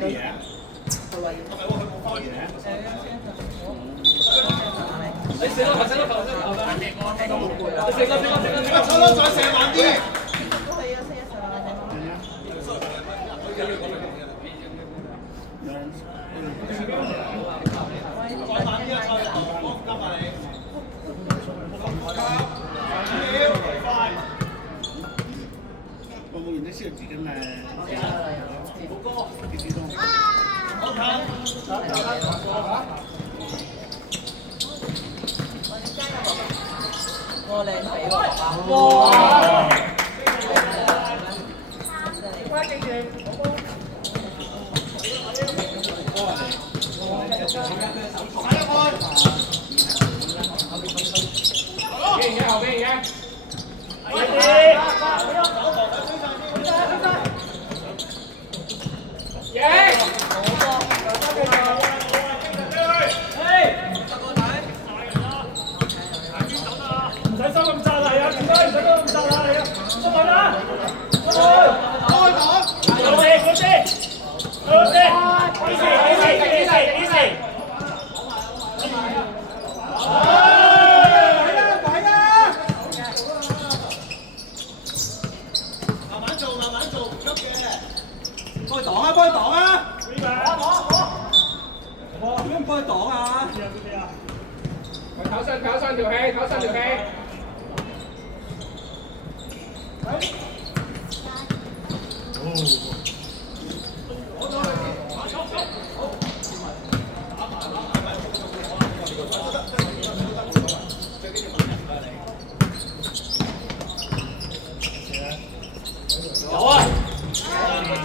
你死啦！死啦！死啦！死啦！抽多再射慢啲。我冇認得燒紙㗎嘛。哇，靚仔喎！哇！快記住！後邊嘅。唞上條氣，唞上條氣。有啊！出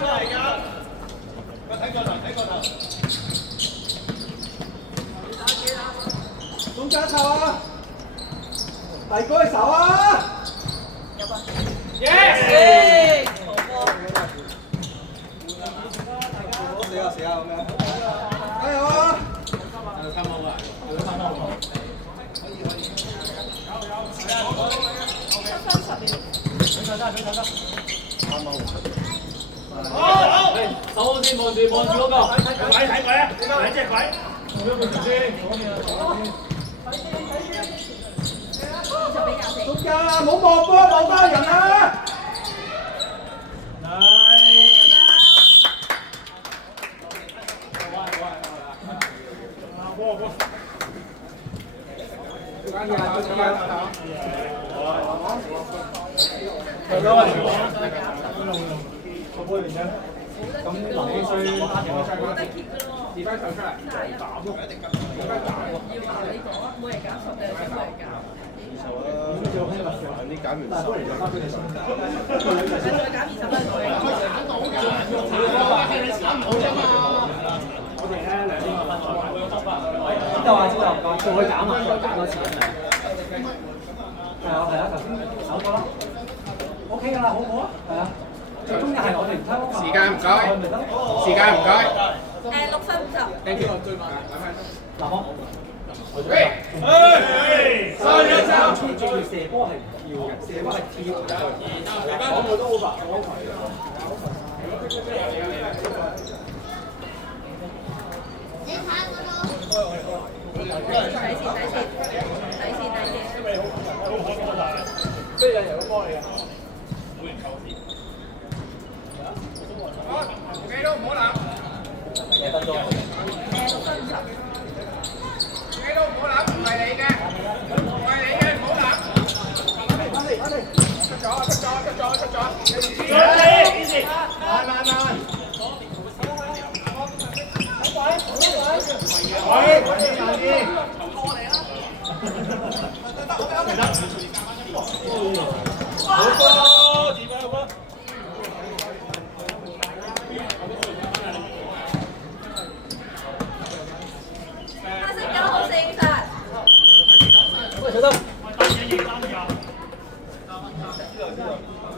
嚟㗎！睇過頭，睇過頭。中間球啊！大哥嘅手啊！有啊 Yes！ 好波！死啊死啊咁樣！加油啊！參考啊！參考啊！7分10秒。好，手先望住嗰個，睇鬼啊！睇隻鬼，做咗半場先，中間啊，唔好望波，望翻人啊！咁林希衰2分上出嚟，打喎，要話你講，每人減10定係每人減？你減完10，再減20蚊佢。我哋咧2個分鐘，知道啊知道，再減啊，再減多次啊！係啊，頭先手咗啦 ，OK 㗎啦，好唔好啊？係啊。最終又係我哋唔偷。時間唔該，時間唔該。6分50。Thank you。立方。3-1-3。記住射波係跳嘅，射波係跳嘅。講佢都好白，講佢。你睇嗰度。底線。即係有人會幫你嘅。幾多唔好諗2分鐘。6分50。幾多唔好諗，唔係你嘅，唔係你嘅，唔好諗。出咗。慢。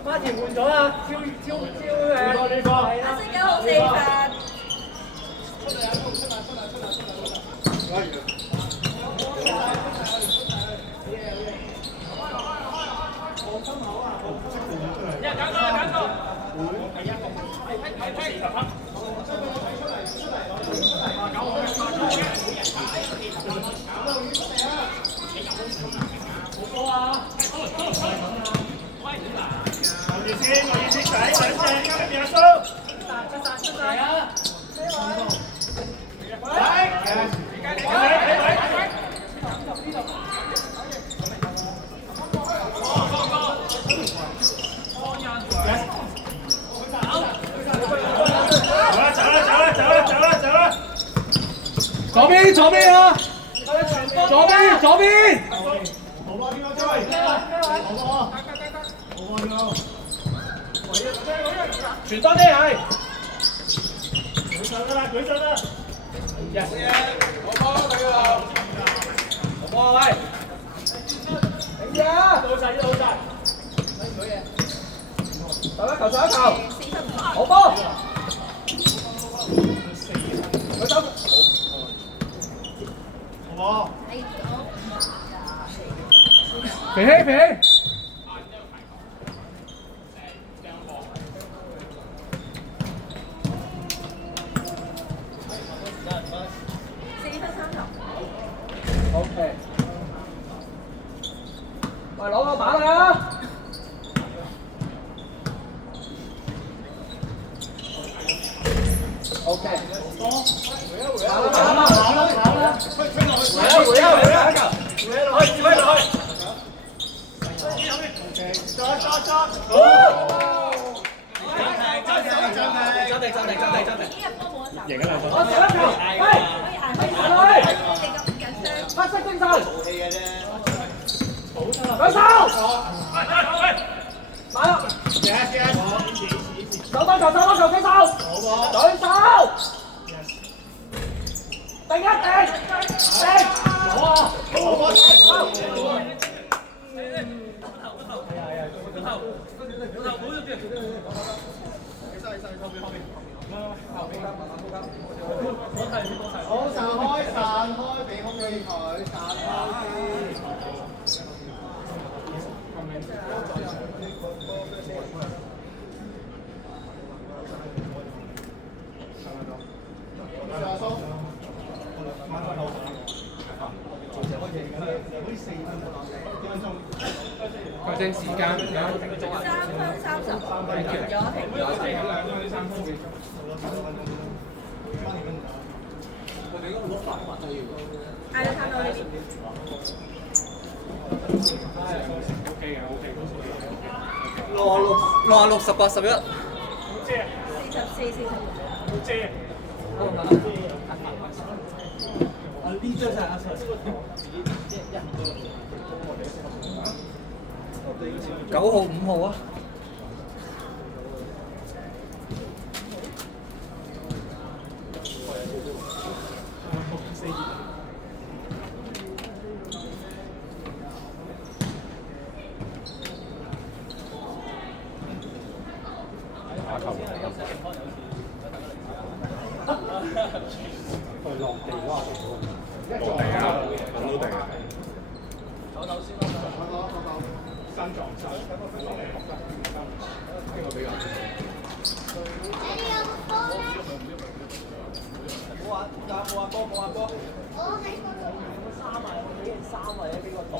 花田換咗啦，超呢個係啦。黑色9號4罰。左邊左邊啊！左邊左邊。好波點樣追？好波，點樣？傳多啲係。舉上啦，舉上啦！ Yes。好波佢啊！好波喂！頂住啊！到晒，到晒。上一球，上一球。好波。佢走。好波。皮皮皮。OK。喂，攞個板啦！OK。贏緊兩分。我上一球，黑色精神。舉手。打啦。手多球，舉手。舉手。定一定。好啊。好，散開，俾空氣佢，散開。嗰陣時間3分30，停咗。嗌你睇到呢邊。66、18、11。44、9號、5號啊！打球。落地嗰下落地啊！揾到地啊！唞先啦，新撞晒，呢個比較。冇玩波，冇玩波。我喺嗰度。3位，我俾人3位啊！俾個賭。